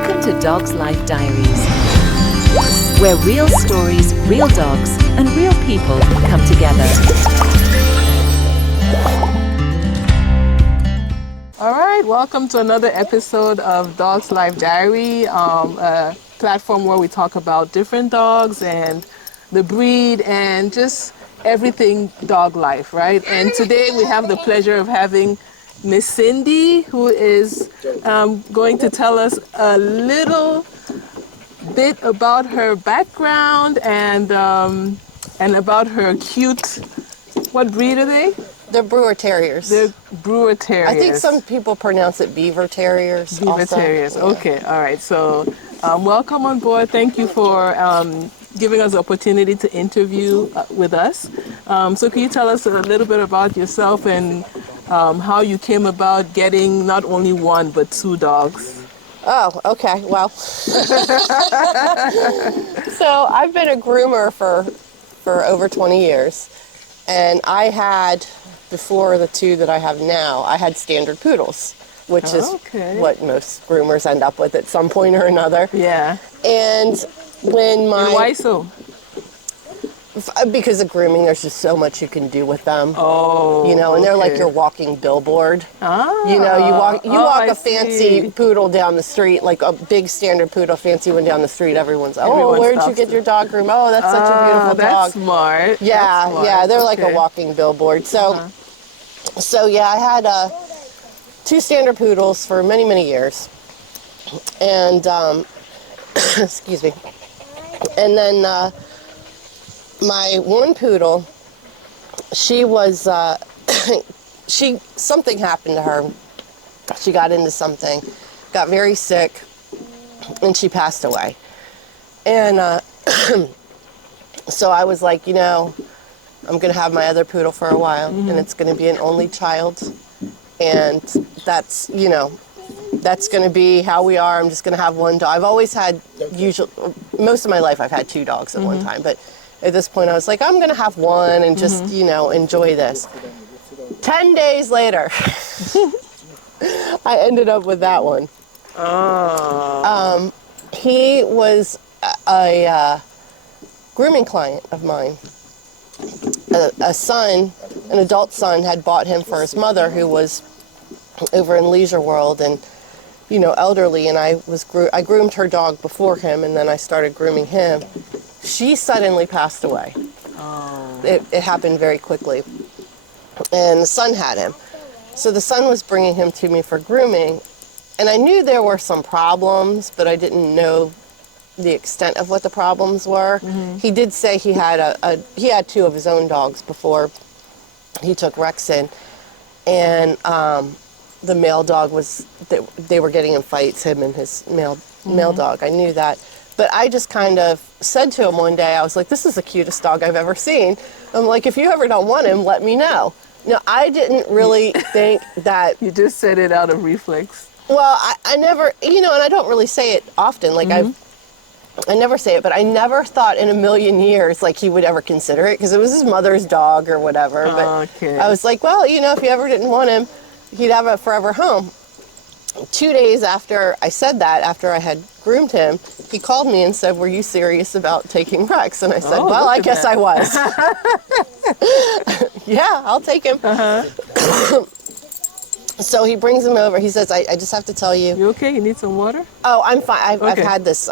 Welcome to Dog's Life Diaries, where real stories, real dogs, and real people come together. All right, welcome to another episode of Dog's Life Diary, a platform where we talk about different dogs and the breed and just everything dog life, right? And today we have the pleasure of having Miss Cindy, who is going to tell us a little bit about her background and about her cute, what breed are they? They're Brewer Terriers. They're Brewer Terriers. I think some people pronounce it Beaver Terriers. Beaver also. Terriers. Yeah. Okay, all right. So welcome on board. Thank you for giving us the opportunity to interview with us. So can you tell us a little bit about yourself and how you came about getting not only one but two dogs? Oh, okay. Well, so I've been a groomer for over 20 years, and I had, before the two that I have now, I had standard poodles, which is what most groomers end up with at some point or another. Yeah. And when my... And why so? Because of grooming, there's just so much you can do with them. Oh, you know, and they're like your walking billboard. Ah, you know, you walk a see. fancy poodle down the street, like a big standard poodle, fancy one down the street. Everyone's where did you get your dog groomed? Oh, that's such a beautiful dog. That's smart. Yeah, that's smart. Yeah, they're like a walking billboard. So, so yeah, I had two standard poodles for many, many years, and excuse me, and then. My one poodle, she was, something happened to her. She got into something, got very sick, and she passed away. And so I was like, you know, I'm going to have my other poodle for a while, and it's going to be an only child. And that's, you know, that's going to be how we are. I'm just going to have one dog. I've always had, most of my life I've had two dogs at one time, but at this point, I was like, I'm going to have one and just, you know, enjoy this. 10 days later, I ended up with that one. Oh. He was a grooming client of mine. A son, an adult son, had bought him for his mother, who was over in Leisure World and, you know, elderly. And I groomed her dog before him, and then I started grooming him. She suddenly passed away. Oh. It happened very quickly. And the son had him. So the son was bringing him to me for grooming. And I knew there were some problems, but I didn't know the extent of what the problems were. He did say he had he had two of his own dogs before he took Rex in. And the male dog was, they were getting in fights, him and his male dog. I knew that. But I just kind of said to him one day, I was like, this is the cutest dog I've ever seen. I'm like, if you ever don't want him, let me know. Now, I didn't really think that... You just said it out of reflex. Well, I never, you know, and I don't really say it often. Like, I never say it, but I never thought in a million years, like, he would ever consider it, because it was his mother's dog or whatever. But I was like, well, you know, if you ever didn't want him, he'd have a forever home. 2 days after I said that, after I had groomed him, he called me and said, were you serious about taking Rex? And I said, well, I guess I was. Yeah, I'll take him. So he brings him over. He says, I just have to tell you. You okay? You need some water? Oh, I'm fine. I've had this,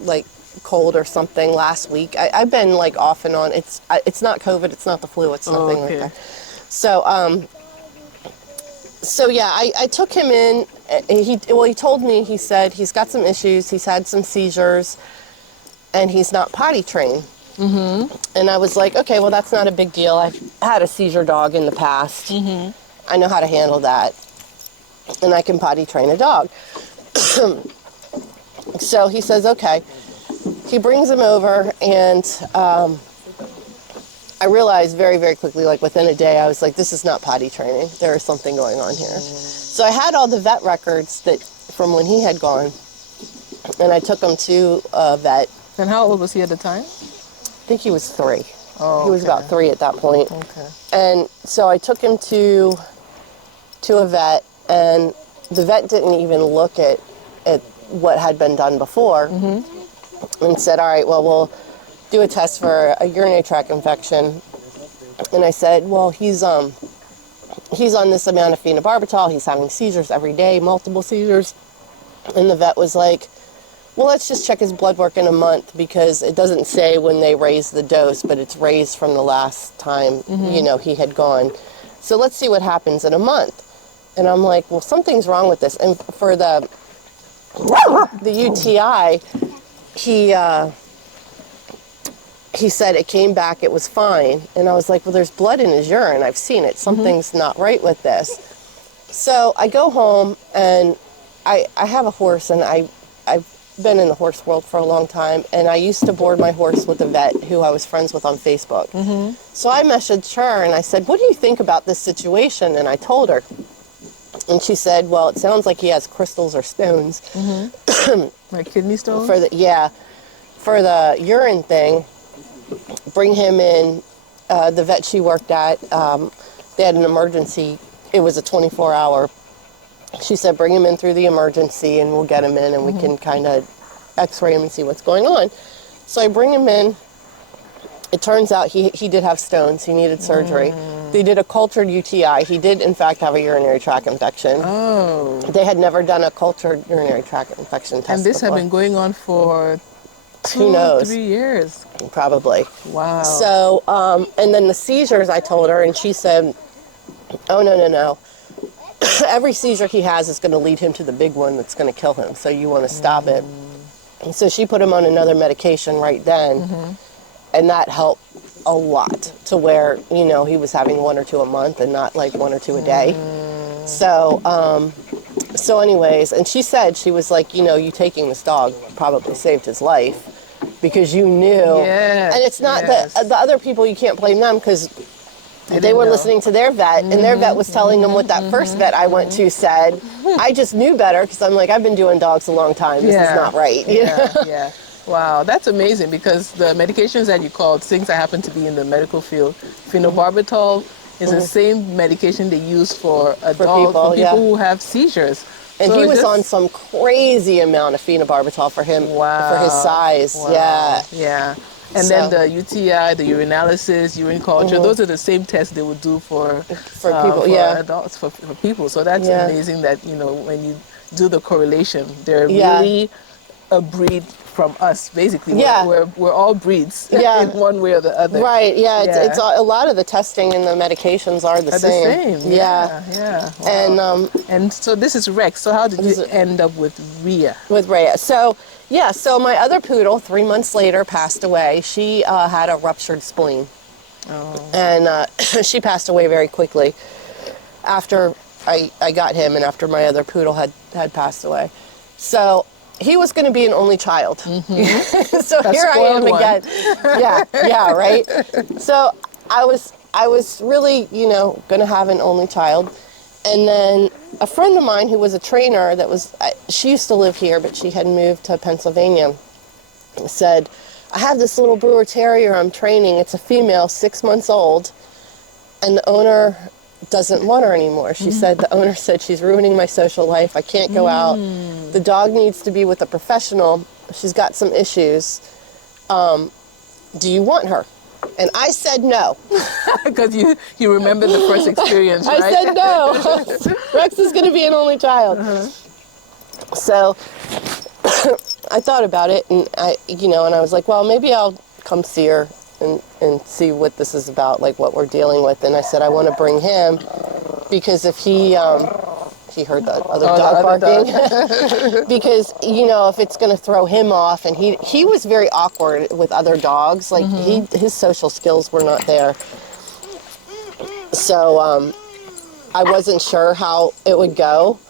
like, cold or something last week. I've been, like, off and on. It's not COVID. It's not the flu. It's nothing like that. So yeah, I took him in. He told me, he said he's got some issues. He's had some seizures, and he's not potty trained. And I was like, okay, well, that's not a big deal. I've had a seizure dog in the past. I know how to handle that, and I can potty train a dog. So he says, okay. He brings him over, and I realized very, very quickly, like within a day, I was like, this is not potty training. There is something going on here. So I had all the vet records from when he had gone, and I took him to a vet. And how old was he at the time? I think he was 3. Oh, he was about 3 at that point. Okay. And so I took him to a vet, and the vet didn't even look at what had been done before, and said, all right, well, we'll do a test for a urinary tract infection. And I said, well, he's on this amount of phenobarbital. He's having seizures every day, multiple seizures. And the vet was like, well, let's just check his blood work in a month, because it doesn't say when they raise the dose, but it's raised from the last time, he had gone. So let's see what happens in a month. And I'm like, well, something's wrong with this. And for the UTI, he said it came back, it was fine. And I was like, well, there's blood in his urine. I've seen it. Something's not right with this. So I go home, and I have a horse, and I've been in the horse world for a long time, and I used to board my horse with a vet who I was friends with on Facebook. So I messaged her, and I said, what do you think about this situation? And I told her. And she said, well, it sounds like he has crystals or stones. Like kidney stones? For the urine thing, bring him in. The vet she worked at, they had an emergency. It was a 24-hour. She said, bring him in through the emergency, and we'll get him in, and we can kind of x-ray him and see what's going on. So I bring him in. It turns out he did have stones. He needed surgery. They did a cultured UTI. He did, in fact, have a urinary tract infection. Oh. They had never done a cultured urinary tract infection test And this before. had been going on for Who knows? 3 years. Probably. Wow. So, and then the seizures, I told her, and she said, oh, no. Every seizure he has is going to lead him to the big one that's going to kill him, so you want to stop it. And so she put him on another medication right then, and that helped a lot, to where, he was having 1 or 2 a month and not like 1 or 2 a day. So anyways, and she said, she was like, you taking this dog probably saved his life, because you knew. Yes, And it's not yes. the other people, you can't blame them, because they were know. listening to their vet, and their vet was telling them what that first vet I went to said. I just knew better, because I'm like, I've been doing dogs a long time. This is not right. Yeah. Wow, that's amazing, because the medications that you called, things that happen to be in the medical field, phenobarbital is the same medication they use for a dog, for people who have seizures. And So he was on some crazy amount of phenobarbital for him, for his size. Wow. Yeah. And So- then the UTI, the urinalysis, urine culture, those are the same tests they would do for people, adults, for people. So that's Yeah. amazing that, when you do the correlation, they're Yeah. really a breed from us, basically. Yeah. We're all breeds Yeah. in one way or the other. Right, yeah. Yeah. It's a lot of the testing and the medications are the same. Yeah. Wow. And so this is Rex. So how did you end up with Reha? With Reha. So my other poodle, 3 months later, passed away. She had a ruptured spleen. Oh. And she passed away very quickly after I got him, and after my other poodle had passed away. So he was going to be an only child. So here I am again. Yeah, right. So I was really, going to have an only child. And then a friend of mine who was a trainer she used to live here, but she had moved to Pennsylvania, said, I have this little Brewer Terrier I'm training. It's a female, 6 months old, and the owner doesn't want her anymore. She said, the owner said, she's ruining my social life. I can't go out. The dog needs to be with a professional. She's got some issues. Do you want her? And I said no. Because you remember the first experience, right? I said no. Rex is going to be an only child. So I thought about it, and I was like, well, maybe I'll come see her and see what this is about, like what we're dealing with. And I said, I want to bring him, because if he heard the other dog barking, because, if it's going to throw him off, and he was very awkward with other dogs, like his social skills were not there. So I wasn't sure how it would go.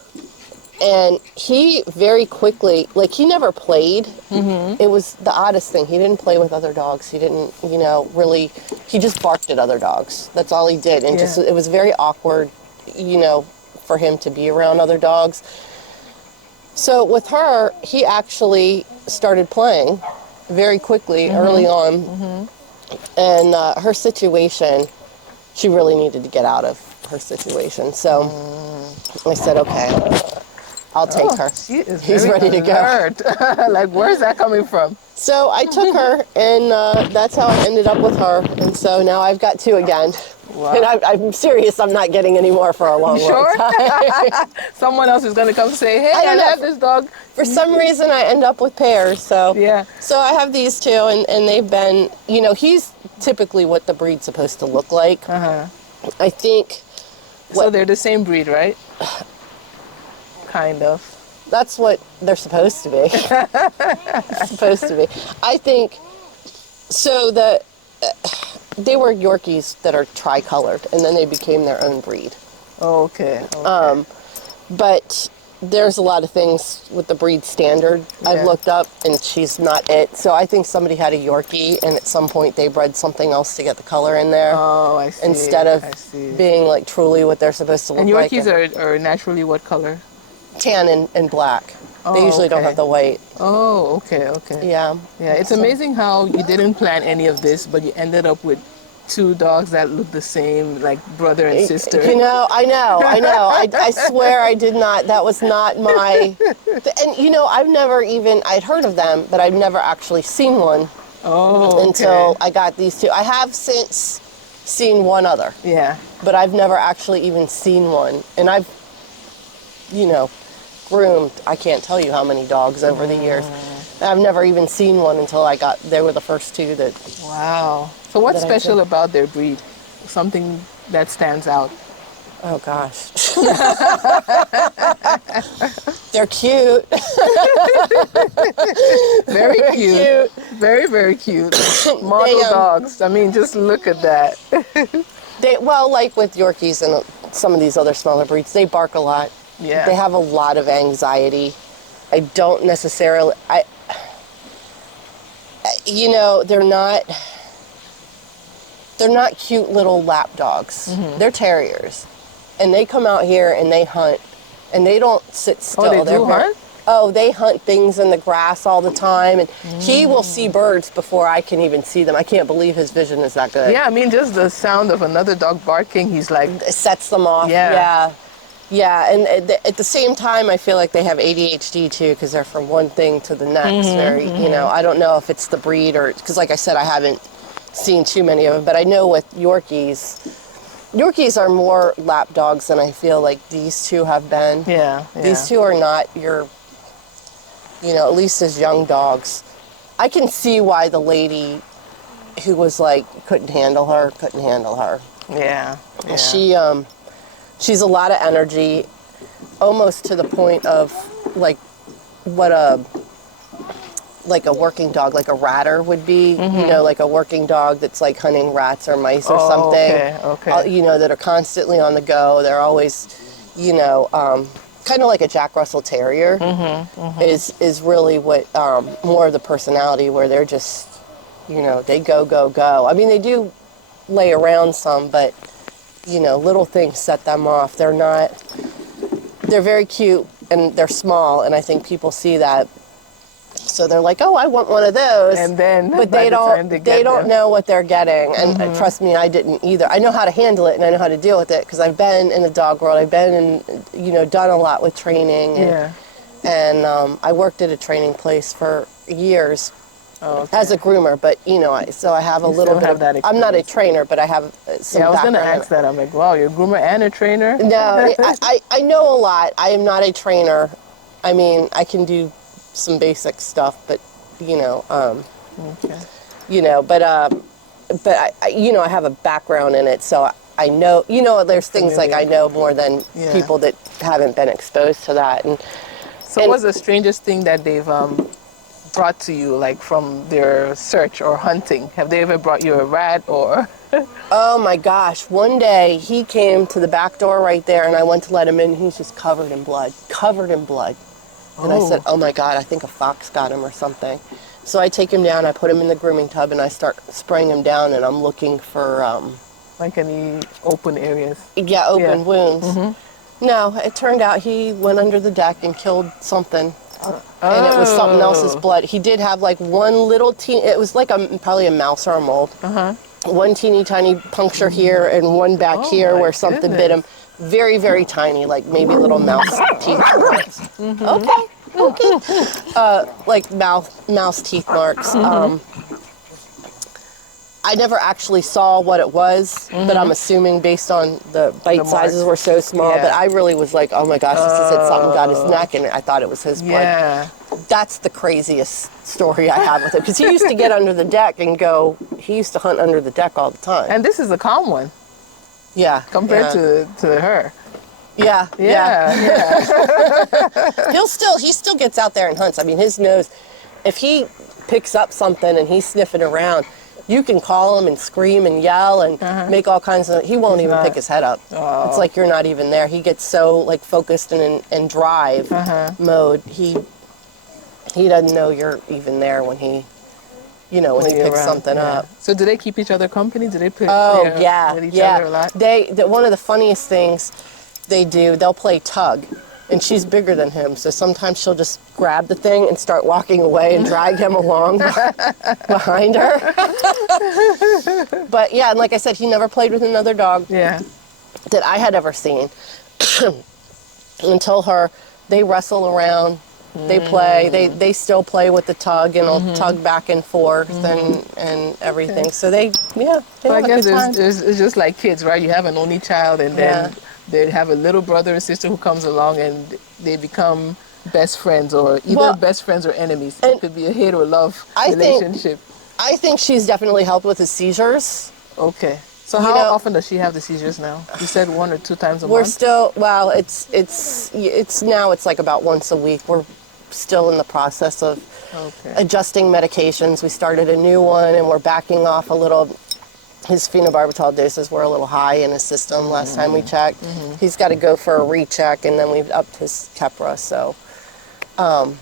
And he very quickly, he never played. It was the oddest thing. He didn't play with other dogs. He didn't, really, he just barked at other dogs. That's all he did. And it was very awkward, for him to be around other dogs. So with her, he actually started playing very quickly, early on. And her situation, she really needed to get out of her situation. So I said, okay. I'll take her. She is He's very ready to go. alert. Like, where's that coming from? So I took her, and that's how I ended up with her. And so now I've got 2 again. Wow. And I'm serious, I'm not getting any more for a long, Sure? long time. Someone else is going to come say, hey, I don't know. have this dog. For some reason, I end up with pairs. So Yeah. So I have these 2, and they've been, he's typically what the breed's supposed to look like. Uh-huh. I think So they're the same breed, right? Kind of. that's what they're supposed to be. Supposed to be. I think, so they were Yorkies that are tricolored, and then they became their own breed. Okay. But there's a lot of things with the breed standard I've Yeah. looked up, and she's not it. So I think somebody had a Yorkie, and at some point they bred something else to get the color in there. Oh, I see. Instead of I see. being like truly what they're supposed to look And like. Yorkies are naturally what color? Tan and black. Oh, They usually don't okay. have the white. Oh, okay. Yeah. Yeah, it's amazing how you didn't plan any of this, but you ended up with 2 dogs that look the same, like brother and sister. I know. I swear I did not. That was not my. And I've never even. I'd heard of them, but I've never actually seen one Oh, until okay. I got these 2. I have since seen one other, Yeah. but I've never actually even seen one. And I've, groomed. I can't tell you how many dogs over the years. I've never even seen one until they were the first 2 that. Wow. So what's That I special did. about their breed? Something that stands out? Oh gosh. They're cute. Very cute. Very, very cute. Model They, dogs. I mean, just look at that. Like with Yorkies and some of these other smaller breeds, they bark a lot. Yeah. They have a lot of anxiety. I don't necessarily. They're not cute little lap dogs. Mm-hmm. They're terriers, and they come out here and they hunt, and they don't sit still. Oh, they They're do hunt? Oh, they hunt things in the grass all the time, and he will see birds before I can even see them. I can't believe his vision is that good. Yeah, I mean, just the sound of another dog barking, he's like, It sets them off. Yeah. Yeah, and at the same time, I feel like they have ADHD too, because they're from one thing to the next. I don't know if it's the breed or, because like I said, I haven't seen too many of them, but I know with Yorkies are more lap dogs than I feel like these 2 have been. yeah. These 2 are not your, at least as young dogs. I can see why the lady who was like, couldn't handle her. Yeah. She's a lot of energy, almost to the point of like what a working dog, like a ratter would be. Like a working dog that's like hunting rats or mice or something. Okay. That are constantly on the go. They're always, kind of like a Jack Russell Terrier. Is really what more of the personality, where they're just, they go. I mean, they do lay around some, but little things set them off. They're very cute, and they're small, and I think people see that. So they're like, oh, I want one of those. And then, but by they the time don't they get them. know what they're getting. And trust me, I didn't either. I know how to handle it, and I know how to deal with it, because I've been in the dog world. I've been in, done a lot with training. And I worked at a training place for years. As a groomer, but so I have a little bit have of that I'm not a experience. trainer, but I have some Yeah, I was going to background in ask that. I'm like, wow, you're a groomer and a trainer? No, I know a lot. I am not a trainer. I mean, I can do some basic stuff, but but I have a background in it, so I know. There's things like I know more than people that haven't been exposed to that. So what's the strangest thing that they've brought to you, like from their search or hunting? Have they ever brought you a rat or? Oh my gosh, one day he came to the back door right there, and I went to let him in. He's just covered in blood. And I said, oh my God, I think a fox got him or something. So I take him down, I put him in the grooming tub, and I start spraying him down, and I'm looking for like any open areas? Open wounds. No, it turned out he went under the deck and killed something. And it was something else's blood. He did have like one little it was like probably a mouse or a mold. One teeny tiny puncture here and one back here where something bit him. very, very tiny, like maybe little mouse teeth marks. Okay, like mouse teeth marks. I never actually saw what it was, but I'm assuming based on the bite sizes were so small that I really was like, oh my gosh, this has hit something got his neck, and I thought it was his blood. That's the craziest story I have with him, because he used to get under the deck and he used to hunt under the deck all the time. And this is a calm one. Yeah. Compared to her. Yeah. He still gets out there and hunts. I mean, his nose, if he picks up something and he's sniffing around, you can call him and scream and yell and make all kinds of, he won't even pick his head up. Oh. It's like you're not even there. He gets so like focused and drive mode. He doesn't know you're even there when he, when he picks something up. So do they keep each other company? Do they play with each other a lot? One of the funniest things they do, they'll play tug. And she's bigger than him, so sometimes she'll just grab the thing and start walking away and drag him along behind her. But yeah, and like I said, he never played with another dog that I had ever seen until her. They wrestle around, they play, they still play with the tug and will tug back and forth and everything. So they so I guess it's just like kids, right? You have an only child and then they have a little brother or sister who comes along and they become best friends, or either best friends or enemies. It could be a hate or love relationship. I think she's definitely helped with his seizures. Okay. So how often does she have the seizures now? You said 1 or 2 times a month? We're still, it's now it's like about once a week. We're still in the process of adjusting medications. We started a new one and we're backing off a little. His phenobarbital doses were a little high in his system last time we checked. He's got to go for a recheck, and then we've upped his Keppra. So, I'm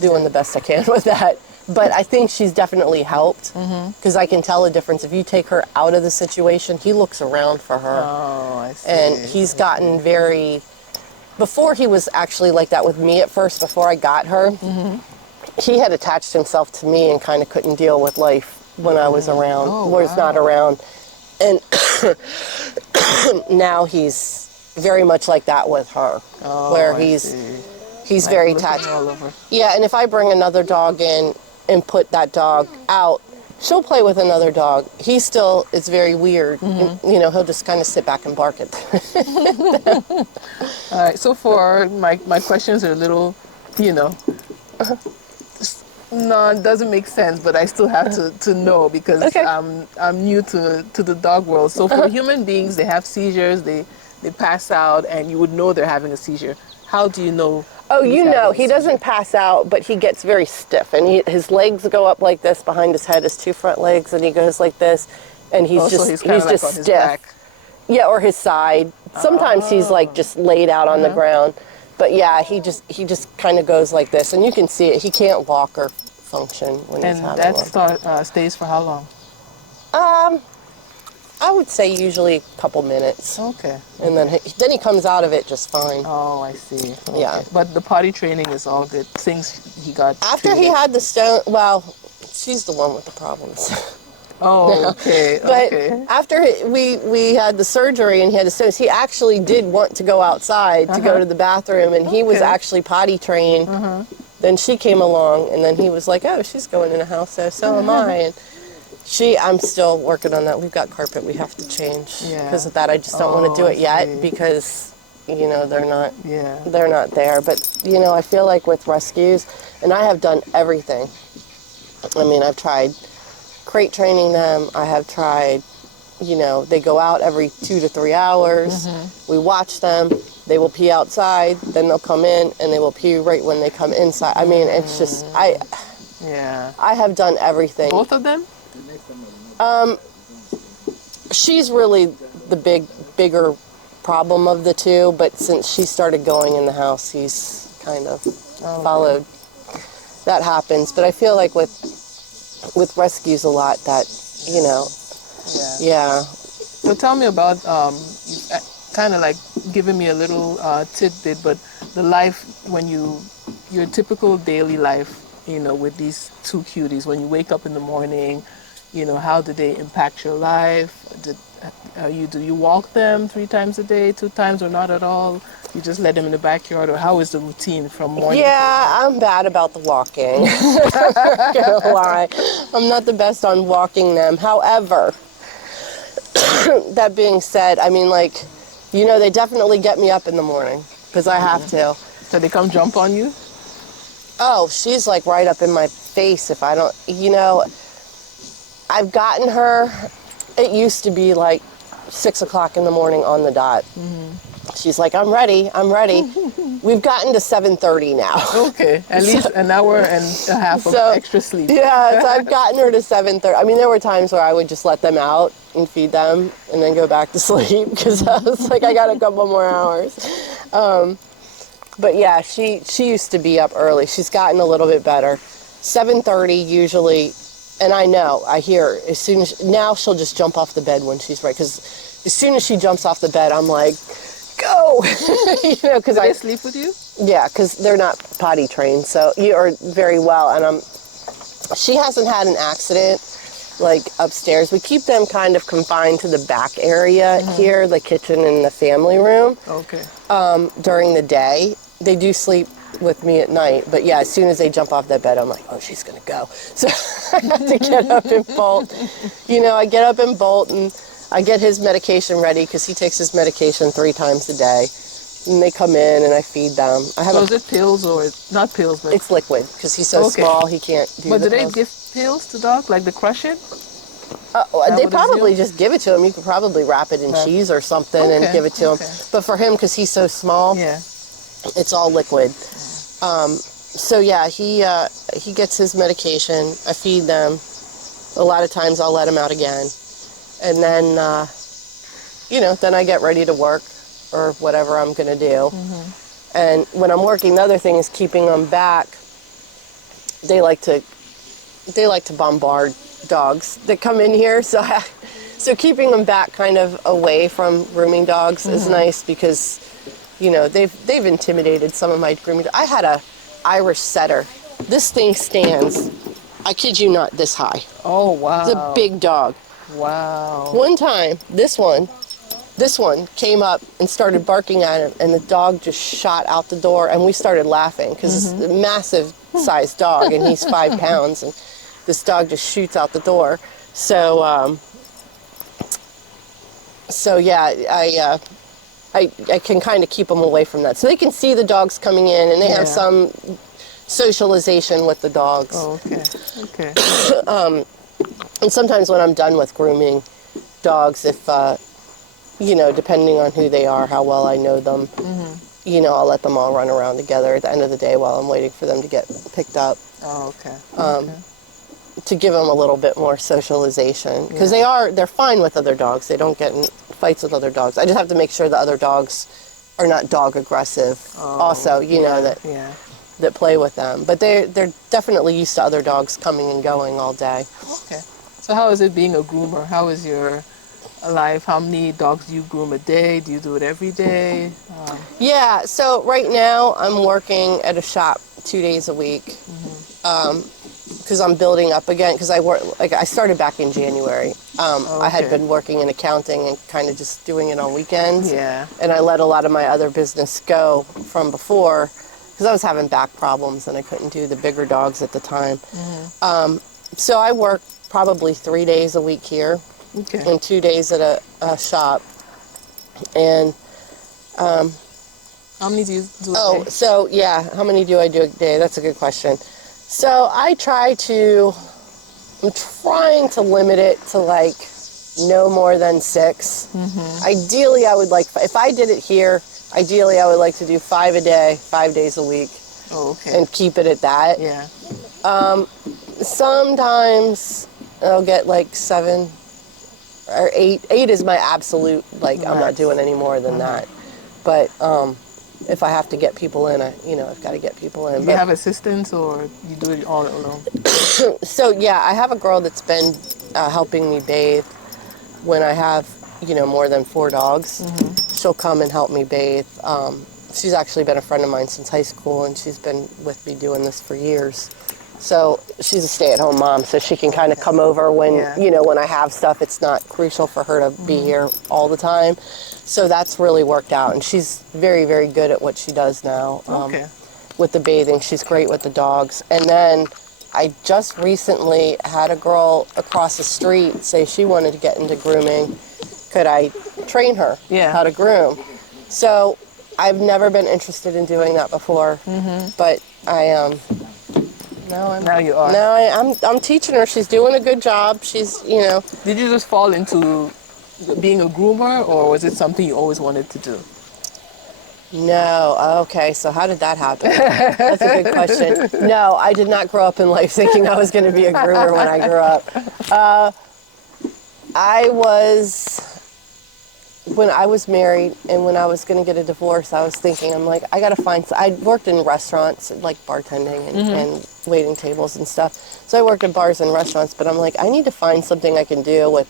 doing the best I can with that. But I think she's definitely helped, because I can tell a difference. If you take her out of the situation, he looks around for her. Oh, I see. And he's gotten very... Before he was actually like that with me at first, before I got her, he had attached himself to me and kind of couldn't deal with life when I was around, was not around. And now he's very much like that with her, where he's like very attached. Yeah, and if I bring another dog in and put that dog out, she'll play with another dog. He still is very weird. And, he'll just kind of sit back and bark at them. All right, so for my questions are a little, no, it doesn't make sense, but I still have to know, because I'm new to the dog world. So for human beings, they have seizures, they pass out, and you would know they're having a seizure. How do you know? Oh, he doesn't pass out, but he gets very stiff, and his legs go up like this behind his head, his 2 front legs, and he goes like this, and he's just stiff. Back. Yeah, or his side. Sometimes he's like just laid out on the ground. But yeah, he just kind of goes like this, and you can see it. He can't walk or function when he's having one. And that stays for how long? I would say usually a couple minutes. Okay. And then he comes out of it just fine. Oh, I see. Okay. Yeah. But the potty training is all good. Things he got. After he had the stone, well, she's the one with the problems. Oh, no. Okay. But after we had the surgery and he had the stones, he actually did want to go outside to go to the bathroom, and he was actually potty trained. Then she came along, and then he was like, "Oh, she's going in a house, so am I." And I'm still working on that. We've got carpet we have to change because of that. I just don't want to do it yet because they're not there. But I feel like with rescues, and I have done everything. I mean, I've tried crate training them. I have tried, they go out every 2 to 3 hours. We watch them. They will pee outside, then they'll come in, and they will pee right when they come inside. I mean, it's just, I have done everything. Both of them? She's really the bigger problem of the two, but since she started going in the house, he's kind of followed. That happens, but I feel like with rescues a lot that, So tell me about, kind of like giving me a little tidbit, but the life when your typical daily life, with these 2 cuties, when you wake up in the morning, how do they impact your life? Do you walk them 3 times a day, 2 times, or not at all? You just let them in the backyard, or how is the routine from morning? Yeah, I'm bad about the walking. I'm not gonna lie. I'm not the best on walking them. However, that being said, I mean, like, they definitely get me up in the morning because I have to. So they come jump on you? Oh, she's like right up in my face if I don't, I've gotten her, it used to be like 6 o'clock in the morning on the dot. She's like, I'm ready. We've gotten to 7:30 now. Okay, at least an hour and a half of extra sleep. Yeah, so I've gotten her to 7:30. I mean, there were times where I would just let them out and feed them and then go back to sleep because I was like, I got a couple more hours. But yeah, she used to be up early. She's gotten a little bit better. 7:30 usually, and I hear as soon as, now she'll just jump off the bed when she's ready, because as soon as she jumps off the bed, I'm like, go! Because Do they sleep with you? Yeah, because they're not potty trained, so or very well, and she hasn't had an accident like upstairs. We keep them kind of confined to the back area here, the kitchen and the family room. Okay. During the day. They do sleep with me at night, but yeah, as soon as they jump off that bed, I'm like, oh, she's gonna go. So I have to get up and bolt. I get up and bolt, and I get his medication ready because he takes his medication 3 times a day. And they come in and I feed them. So is it pills or not pills? But it's liquid because he's so small he can't do. But the do they pills. give pills to dogs, like the Crush It? They probably just give it to him. You could probably wrap it in cheese or something and give it to him. But for him, because he's so small, it's all liquid. So yeah, he gets his medication. I feed them. A lot of times I'll let him out again, and then then I get ready to work or whatever I'm gonna do. And when I'm working, the other thing is keeping them back. They like to bombard dogs that come in here, so keeping them back kind of away from grooming dogs is nice because they've intimidated some of my grooming dogs. I had a Irish setter. This thing stands, I kid you not, this high. Oh wow. It's a big dog. Wow. One time, this one came up and started barking at him, and the dog just shot out the door, and we started laughing because it's a massive sized dog and he's 5 pounds, and this dog just shoots out the door. So yeah, I can kind of keep them away from that. So they can see the dogs coming in, and they have some socialization with the dogs. Oh, okay. And sometimes when I'm done with grooming dogs, if, depending on who they are, how well I know them, I'll let them all run around together at the end of the day while I'm waiting for them to get picked up. Oh, okay. To give them a little bit more socialization, because they're fine with other dogs. They don't get in fights with other dogs. I just have to make sure the other dogs are not dog aggressive. That play with them, but they're definitely used to other dogs coming and going all day. Okay. So how is it being a groomer? How is your life? How many dogs do you groom a day? Do you do it every day? Yeah. So right now I'm working at a shop 2 days a week. Because I'm building up again, because I started back in January. I had been working in accounting and kind of just doing it on weekends. Yeah. And I let a lot of my other business go from before, because I was having back problems and I couldn't do the bigger dogs at the time. So I work probably 3 days a week here, and 2 days at a shop. And how many do you do a day? So yeah, how many do I do a day? That's a good question. So I'm trying to limit it to like no more than 6. Ideally, I would like, if I did it here, ideally I would like to do 5 a day, 5 days a week. Oh, okay. And keep it at that. Yeah. Sometimes I'll get like 7 or 8. 8 is my absolute, like, I'm not doing any more than that. But if I have to get people in, I've got to get people in. Do you have assistants or you do it all alone? So yeah, I have a girl that's been helping me bathe when I have, more than 4 dogs. She'll come and help me bathe. She's actually been a friend of mine since high school, and she's been with me doing this for years. So she's a stay-at-home mom, so she can kind of come over when, Yeah. you know, when I have stuff. It's not crucial for her to be here all the time. So that's really worked out. And she's very, very good at what she does now. Okay. With the bathing. She's great with the dogs. And then I just recently had a girl across the street say she wanted to get into grooming. Could I train her how to groom? So I've never been interested in doing that before, but now you are. now I'm teaching her. She's doing a good job. She's, you know. Did you just fall into being a groomer, or was it something you always wanted to do? No. Okay, so how did that happen? That's a good question. No, I did not grow up in life thinking I was going to be a groomer when I grew up. When I was married and when I was going to get a divorce, I was thinking, I'm like, I got to find, I worked in restaurants, like bartending and waiting tables and stuff. So I worked in bars and restaurants, but I'm like, I need to find something I can do with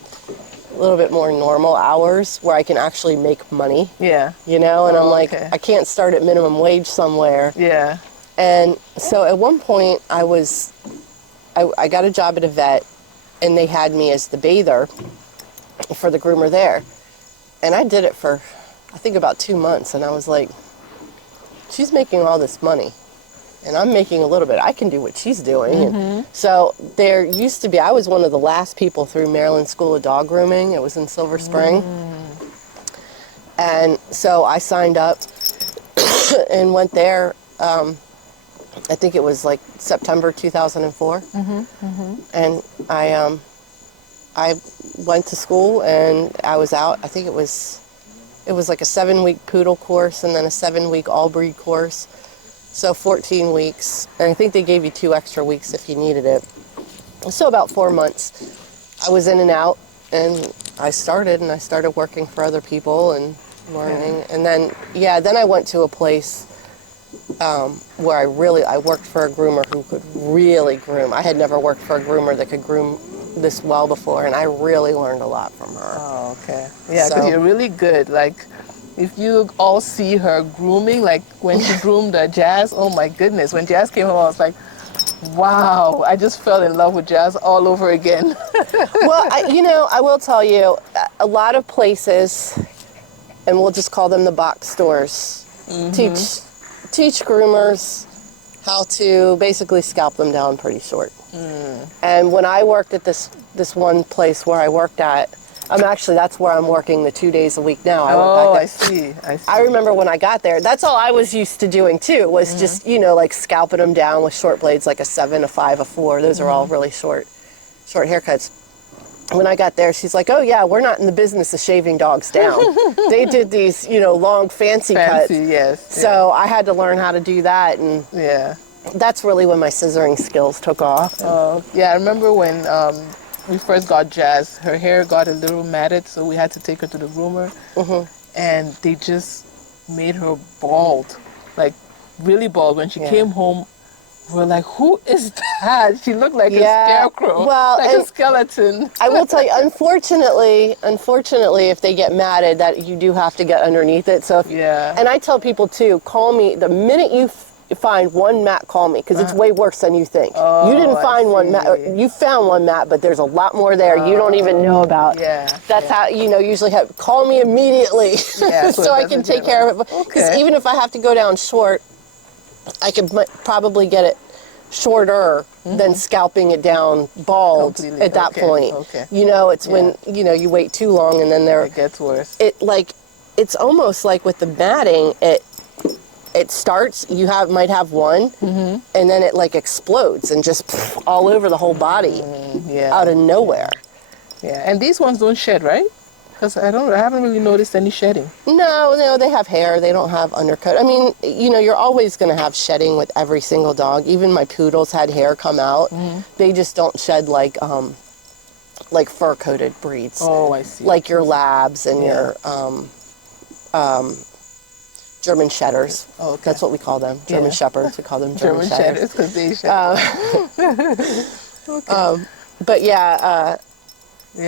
a little bit more normal hours where I can actually make money. Yeah. You know, and I'm like, okay. I can't start at minimum wage somewhere. Yeah. And so at one point I got a job at a vet and they had me as the bather for the groomer there. And I did it for, I think about 2 months, and I was like, she's making all this money, and I'm making a little bit. I can do what she's doing. And so there used to be, I was one of the last people through Maryland School of Dog Grooming. It was in Silver Spring. And so I signed up and went there. I think it was like September 2004. And I went to school and I was out. I think it was like a 7-week poodle course and then a 7-week all breed course. So 14 weeks. And I think they gave you 2 extra weeks if you needed it. So about 4 months. I was in and out and I started working for other people and learning. And then, then I went to a place where I worked for a groomer who could really groom. I had never worked for a groomer that could groom this well before, and I really learned a lot from her. Oh, okay. Yeah, because you're really good. Like, if you all see her grooming, like when she groomed Jazz, oh my goodness. When Jazz came home, I was like, wow, I just fell in love with Jazz all over again. Well, I will tell you, a lot of places, and we'll just call them the box stores, teach groomers how to basically scalp them down pretty short. And when I worked at this one place where I worked at, that's where I'm working the 2 days a week now. I see. I remember when I got there, that's all I was used to doing too, was just, like scalping them down with short blades, like a 7, a 5, a 4. Those are all really short haircuts. When I got there, she's like, oh yeah, we're not in the business of shaving dogs down. They did these, long fancy cuts. Yes. So I had to learn how to do that, and that's really when my scissoring skills took off. Yeah, I remember when we first got Jazz, her hair got a little matted, so we had to take her to the groomer, and they just made her bald, like really bald. When she came home, we're like, who is that? She looked like a scarecrow, like a skeleton. I will tell you, unfortunately, if they get matted, that you do have to get underneath it. So, and I tell people too, call me the minute you find one mat, call me, because it's way worse than you think. You didn't find one mat, you found one mat, but there's a lot more there you don't even know about. That's how, usually call me immediately so I can take care of it. Because even if I have to go down short, I could probably get it shorter than scalping it down bald completely. At that point. It's when, you wait too long and then it gets worse. It's almost like with the matting, it starts, might have one, and then it like explodes and just all over the whole body out of nowhere. Yeah, and these ones don't shed, right? Because I haven't really noticed any shedding. No, they have hair. They don't have undercoat. I mean, you're always going to have shedding with every single dog. Even my poodles had hair come out. They just don't shed like fur-coated breeds. Oh, I see. Like your labs and your German shedders. Oh, okay. That's what we call them. German shepherds. We call them German shedders. Because they shed. But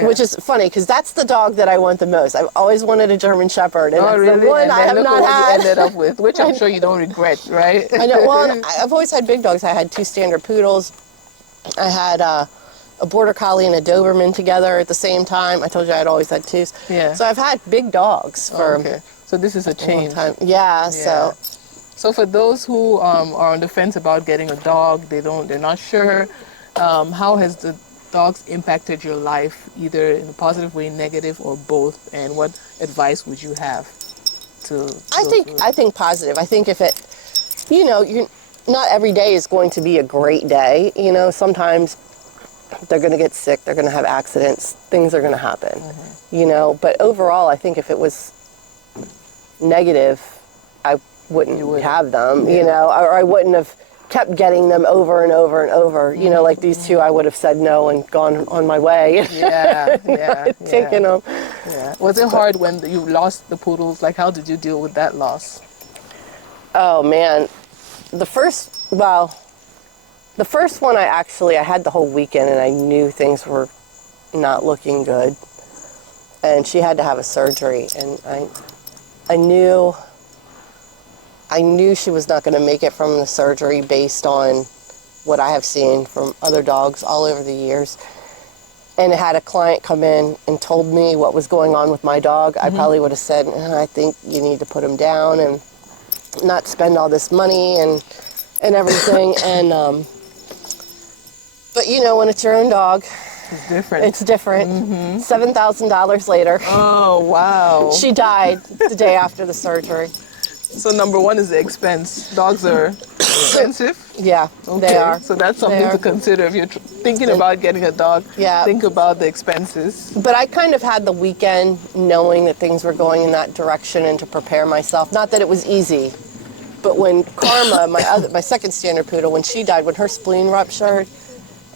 which is funny because that's the dog that I want the most. I've always wanted a German Shepherd, and it's the one I have not had. You ended up with, which I'm sure you don't regret, right? I know. Well, I've always had big dogs. I had 2 standard poodles, I had a Border Collie and a Doberman together at the same time. I told you I'd always had twos. Yeah. So I've had big dogs for Okay. So this is a a long change. time. Yeah, Yeah. so So for those who are on the fence about getting a dog, they're not sure. How has the dogs impacted your life, either in a positive way, negative, or both? And what advice would you have to? I think positive. I think if it, you know, not every day is going to be a great day. You know, sometimes they're going to get sick, they're going to have accidents, things are going to happen. You know, but overall, I think if it was negative, I wouldn't have them. You know, or I wouldn't have kept getting them over and over and over. You know, like these two, I would have said no and gone on my way. Taken them. Yeah. Was it hard when you lost the poodles? Like, how did you deal with that loss? Oh man, the first one I had the whole weekend and I knew things were not looking good, and she had to have a surgery, and I knew she was not going to make it from the surgery based on what I have seen from other dogs all over the years. And I had a client come in and told me what was going on with my dog. I probably would have said, I think you need to put him down and not spend all this money and everything. And but you know, when it's your own dog, It's different. it's different. $7,000 later, Oh, wow. she died the day after the surgery. So number one is the expense. Dogs are expensive. Yeah, they are. So that's something They are. to consider if you're thinking about getting a dog. Yeah. Think about the expenses. But I kind of had the weekend knowing that things were going in that direction and to prepare myself. Not that it was easy, but when Karma, my second standard poodle, when she died, when her spleen ruptured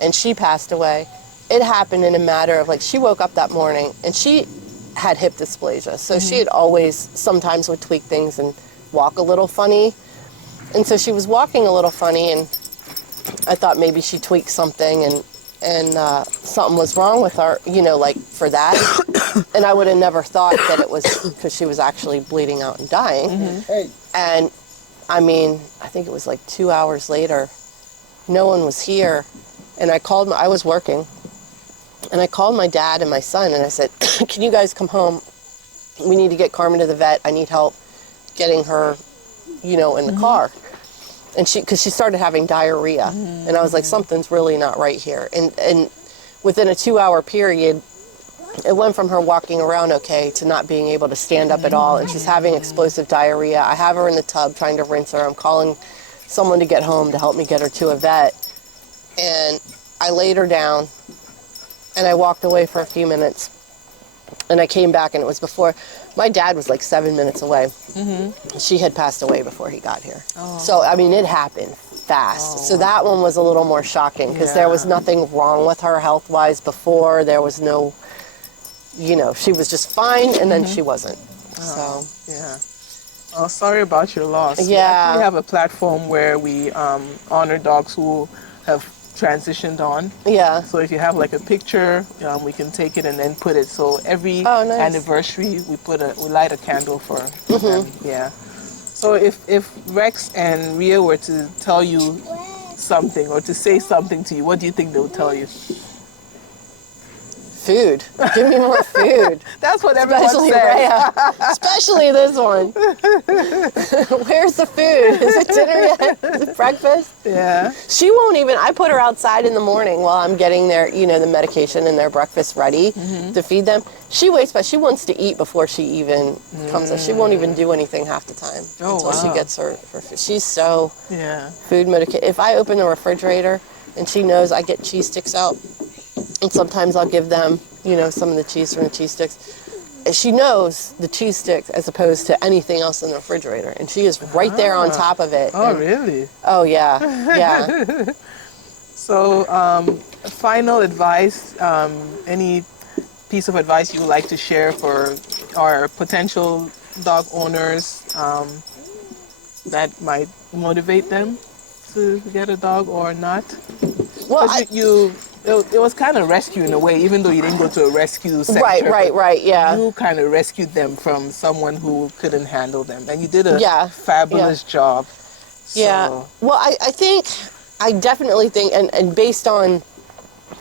and she passed away, it happened in a matter of, like, she woke up that morning and she had hip dysplasia. So she had always sometimes would tweak things and walk a little funny. And so she was walking a little funny, and I thought maybe she tweaked something and something was wrong with her, you know, like for that. And I would have never thought that it was because she was actually bleeding out and dying. And I mean, I think it was like 2 hours later, no one was here. And I was working, and I called my dad and my son, and I said, can you guys come home? We need to get Carmen to the vet. I need help getting her, you know, in the car. And because she started having diarrhea. And I was like, something's really not right here. And within a 2 hour period, it went from her walking around okay to not being able to stand up at all. And she's having explosive diarrhea. I have her in the tub trying to rinse her. I'm calling someone to get home to help me get her to a vet. And I laid her down and I walked away for a few minutes. And I came back, and it was before, my dad was like 7 minutes away. She had passed away before he got here. So, I mean, it happened fast. So that one was a little more shocking because there was nothing wrong with her health-wise before. There was no, you know, she was just fine, and then she wasn't. So. Yeah. Oh, sorry about your loss. Yeah. We actually have a platform where we honor dogs who have transitioned on. Yeah. So if you have like a picture, we can take it and then put it. So every nice. anniversary, we light a candle for them. Yeah. So if Rex and Reha were to tell you something or to say something to you, what do you think they would tell you? Food. Give me more food. That's what everyone Especially says. Reha. Especially this one. Where's the food? Is it dinner yet? Is it breakfast? Yeah. She won't even, I put her outside in the morning while I'm getting their, you know, the medication and their breakfast ready to feed them. She waits, but she wants to eat before she even comes up. She won't even do anything half the time until she gets her food. She's so food medicated. If I open the refrigerator and she knows I get cheese sticks out, and sometimes I'll give them, you know, some of the cheese from the cheese sticks. She knows the cheese sticks as opposed to anything else in the refrigerator. And she is right there on top of it. Oh, and, really? Oh, yeah. Yeah. So, final advice, any piece of advice you would like to share for our potential dog owners that might motivate them to get a dog or not? Well, it was kind of rescue in a way, even though you didn't go to a rescue center. Right, yeah. You kind of rescued them from someone who couldn't handle them. And you did a fabulous job. Yeah. So. Well, I think I definitely think, and based on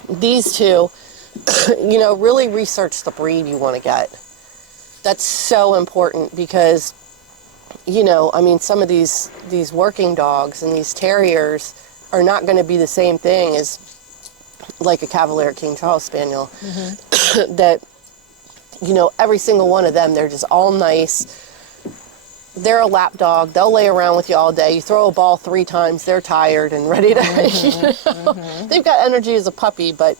these two, really research the breed you want to get. That's so important because, some of these working dogs and these terriers are not going to be the same thing as like a Cavalier King Charles Spaniel. That, every single one of them, they're just all nice. They're a lap dog. They'll lay around with you all day. You throw a ball 3 times, they're tired and ready to, They've got energy as a puppy, but,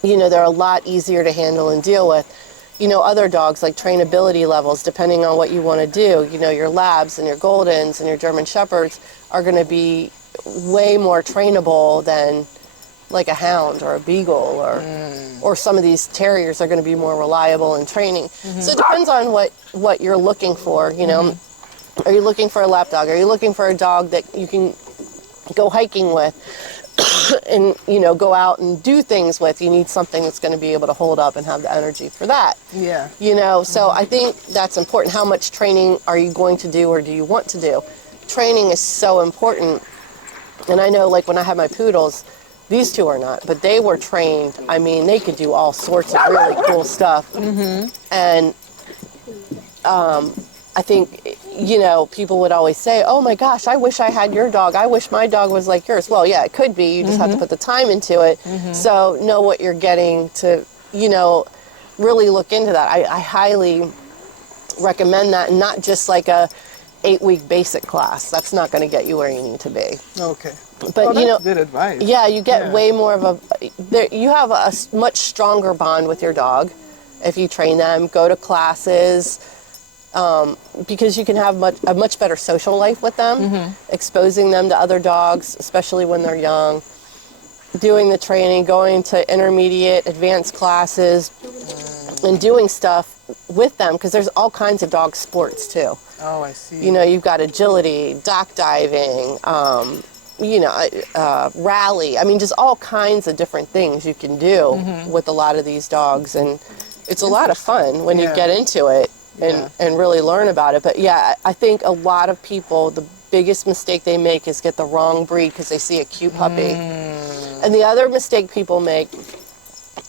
they're a lot easier to handle and deal with. Other dogs, like trainability levels, depending on what you want to do, your Labs and your Goldens and your German Shepherds are going to be way more trainable than like a Hound or a Beagle or some of these terriers are going to be more reliable in training. So it depends on what you're looking for, Are you looking for a lap dog? Are you looking for a dog that you can go hiking with and, go out and do things with? You need something that's going to be able to hold up and have the energy for that. Yeah. So I think that's important. How much training are you going to do or do you want to do? Training is so important. And I know, like, when I had my poodles, these two are not, but they were trained. I mean, they could do all sorts of really cool stuff. And I think, people would always say, oh my gosh, I wish I had your dog. I wish my dog was like yours. Well, yeah, it could be. You just have to put the time into it. So know what you're getting to, really look into that. I highly recommend that, and not just like a 8-week basic class. That's not going to get you where you need to be. Okay. But that's good advice. Yeah, you get way more of you have a much stronger bond with your dog if you train them, go to classes, because you can have a much better social life with them, exposing them to other dogs, especially when they're young, doing the training, going to intermediate, advanced classes, and doing stuff with them, because there's all kinds of dog sports too. Oh, I see. You've got agility, dock diving, rally. I mean, just all kinds of different things you can do with a lot of these dogs. And it's a lot of fun when you get into it and really learn about it. But yeah, I think a lot of people, the biggest mistake they make is get the wrong breed because they see a cute puppy. And the other mistake people make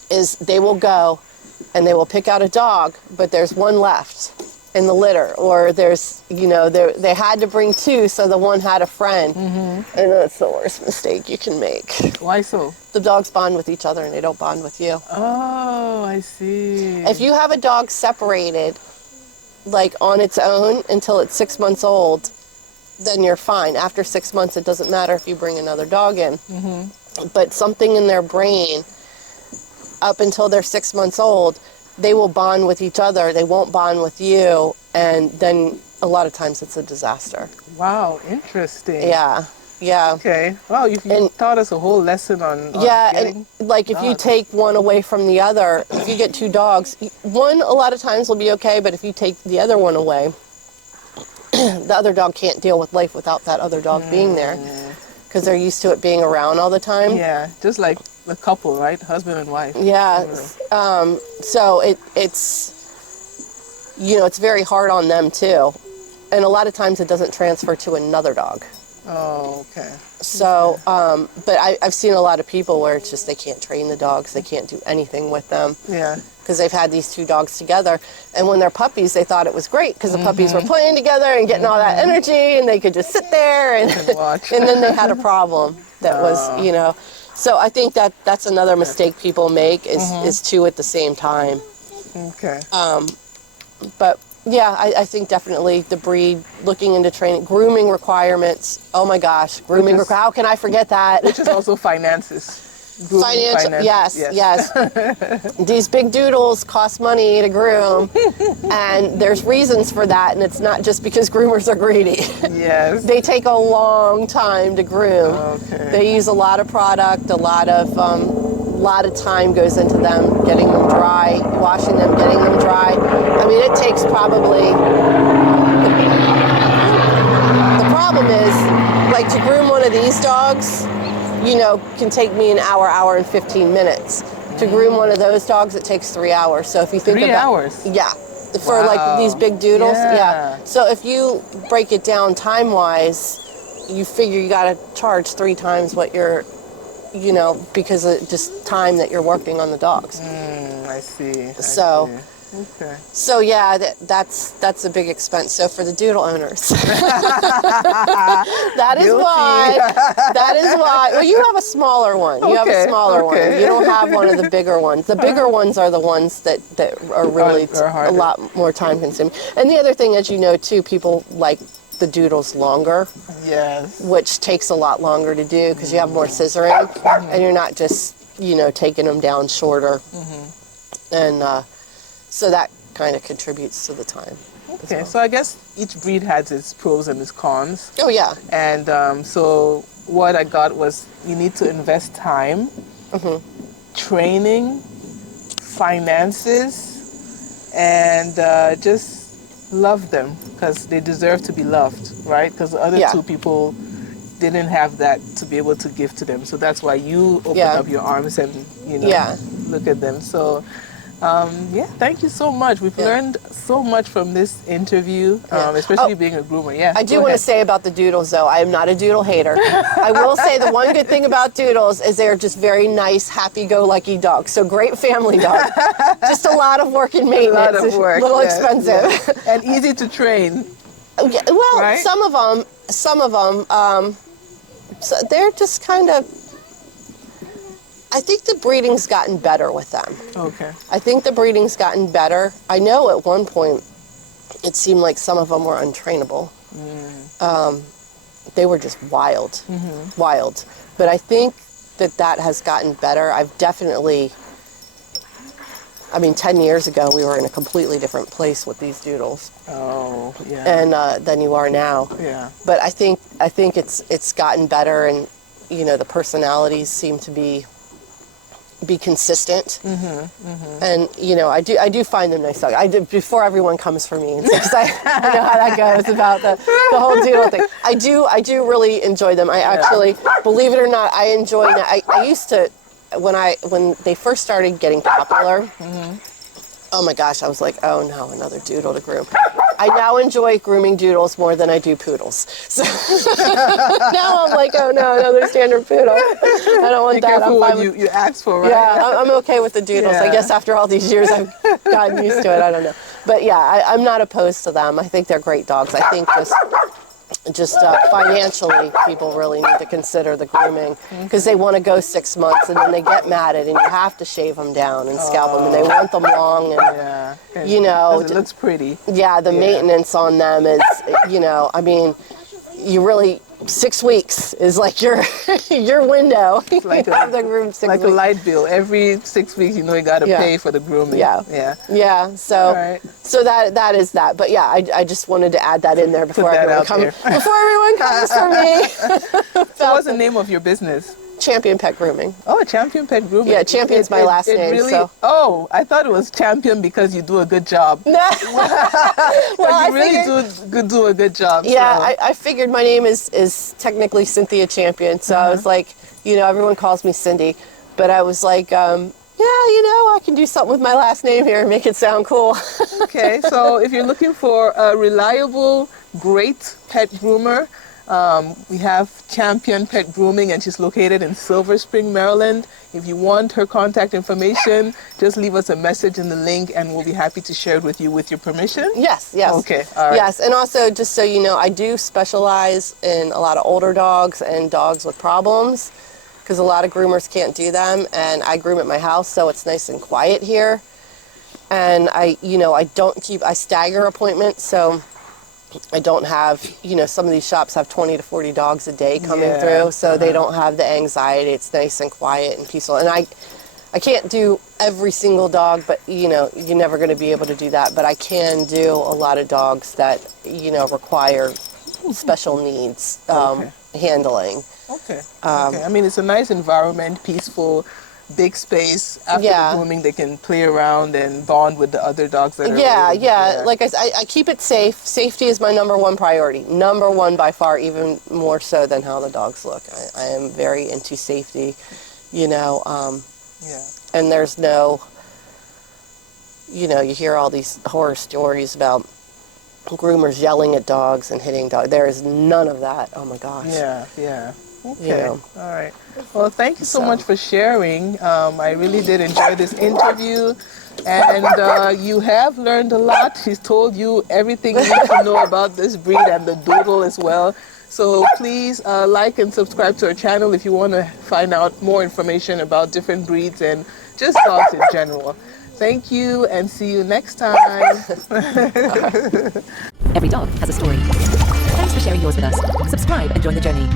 is they will go and they will pick out a dog, but there's one left in the litter, or there's, they had to bring 2, so the one had a friend. And that's the worst mistake you can make. Why so? The dogs bond with each other and they don't bond with you. Oh, I see. If you have a dog separated, like on its own until it's 6 months old, then you're fine. After 6 months, it doesn't matter if you bring another dog in. But something in their brain, up until they're 6 months old, they will bond with each other. They won't bond with you. And then a lot of times it's a disaster. Wow, interesting. Yeah. Okay. Wow, you taught us a whole lesson on and like if you take one away from the other, if you get 2 dogs, one a lot of times will be okay, but if you take the other one away, the other dog can't deal with life without that other dog being there, because they're used to it being around all the time. Yeah, just like a couple, right? Husband and wife. Yeah. So it's it's very hard on them too, and a lot of times it doesn't transfer to another dog. Oh, okay. So, but I've seen a lot of people where it's just they can't train the dogs, they can't do anything with them. Yeah. Because they've had these 2 dogs together, and when they're puppies, they thought it was great because the puppies were playing together and getting all that energy, and they could just sit there and watch. and then they had a problem that was, So I think that's another mistake people make is 2 at the same time. Okay. But yeah, I think definitely the breed, looking into training, grooming requirements. Oh my gosh, grooming how can I forget that? Which is also finances. Financial, yes. These big doodles cost money to groom, and there's reasons for that, and it's not just because groomers are greedy. Yes. They take a long time to groom. Okay. They use a lot of product, a lot of time goes into them, getting them dry, washing them, getting them dry. I mean, it takes probably, the problem is, like, to groom one of these dogs, can take me an hour and 15 minutes. To groom one of those dogs, it takes 3 hours. So if you think 3 hours? Yeah. For like these big doodles, Yeah. So if you break it down time-wise, you figure you got to charge 3 times what you're, because of just time that you're working on the dogs. I see. So. I see. Okay. So yeah, that's a big expense. So for the doodle owners, that is Guilty. why. That is why. Well, you have a smaller one. You have a smaller one. You don't have one of the bigger ones. The bigger ones are the ones that are really are a lot more time consuming. And the other thing, as you know too, people like the doodles longer. Yes. Which takes a lot longer to do because you have more scissoring, and you're not just taking them down shorter. And so that kind of contributes to the time. Okay, well. so I guess each breed has its pros and its cons. Oh, yeah. And so what I got was you need to invest time, training, finances, and just love them because they deserve to be loved, right? Because the other two people didn't have that to be able to give to them. So that's why you open up your arms and, look at them. So thank you so much. We've learned so much from this interview, especially being a groomer. Yeah. I do want to say about the doodles, though, I am not a doodle hater. I will say the one good thing about doodles is they're just very nice, happy-go-lucky dogs. So great family dog. Just a lot of work and maintenance. A lot of work. A little expensive. Yeah. And easy to train. Yeah, well, right? some of them, so they're just kind of. I think the breeding's gotten better with them. Okay. I think the breeding's gotten better. I know at one point it seemed like some of them were untrainable. They were just wild, wild. But I think that has gotten better. I've definitely, 10 years ago we were in a completely different place with these doodles. Oh, yeah. And than you are now. Yeah. But I think it's gotten better, and the personalities seem to be consistent, and I do find them nice dogs. Before everyone comes for me, because I know how that goes about the whole doodle thing. I do really enjoy them. I actually, believe it or not, I enjoy. I used to when they first started getting popular. Oh my gosh, I was like, oh no, another doodle to groom. I now enjoy grooming doodles more than I do poodles. So now I'm like, oh no, another standard poodle. I don't want Be that. careful what you ask for, right? Yeah, I'm okay with the doodles. I guess after all these years, I've gotten used to it. I don't know. But yeah, I'm not opposed to them. I think they're great dogs. I think just financially, people really need to consider the grooming because they want to go 6 months and then they get mad at it, and you have to shave them down and scalp them, and they want them long, and it looks pretty. Yeah, the maintenance on them is, you really 6 weeks is like your window. Like you have the groom 6 weeks. Like a light bill. Every 6 weeks, you got to pay for the grooming. Yeah. So that is that. But yeah, I just wanted to add that in there before everyone comes for me. So what's the name of your business? Champion Pet Grooming. Oh, Champion Pet Grooming. Yeah, Champion's my last name. Really, so. Oh, I thought it was Champion because you do a good job. Well, you really do a good job. Yeah, so. I figured my name is technically Cynthia Champion, so I was like, everyone calls me Cindy, but I was like, I can do something with my last name here and make it sound cool. Okay, so if you're looking for a reliable, great pet groomer, we have Champion Pet Grooming, and she's located in Silver Spring, Maryland. If you want her contact information, just leave us a message in the link, and we'll be happy to share it with you with your permission. Yes. Okay, all right. Yes, and also, just so you know, I do specialize in a lot of older dogs and dogs with problems, because a lot of groomers can't do them, and I groom at my house, so it's nice and quiet here. And I stagger appointments, so I don't have, some of these shops have 20 to 40 dogs a day coming through, so they don't have the anxiety. It's nice and quiet and peaceful. And I can't do every single dog, but, you're never going to be able to do that. But I can do a lot of dogs that, require special needs handling. Okay. It's a nice environment, peaceful, big space. After the grooming, they can play around and bond with the other dogs that are there. Like I keep it safe. Safety is my number one priority. Number one by far, even more so than how the dogs look. I am very into safety, and there's no, you hear all these horror stories about groomers yelling at dogs and hitting dogs. There is none of that. Oh my gosh. Yeah, yeah. Okay. You know. All right. Well, thank you so So. much for sharing. I really did enjoy this interview. And you have learned a lot. He's told you everything you need to know about this breed and the doodle as well. So please like and subscribe to our channel if you want to find out more information about different breeds and just dogs in general. Thank you and see you next time. Every dog has a story. Thanks for sharing yours with us. Subscribe and join the journey.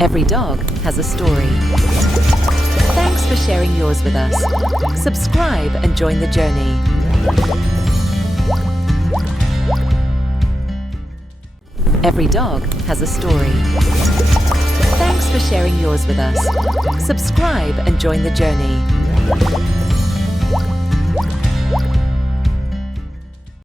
Every dog has a story. Thanks for sharing yours with us. Subscribe and join the journey. Every dog has a story. Thanks for sharing yours with us. Subscribe and join the journey.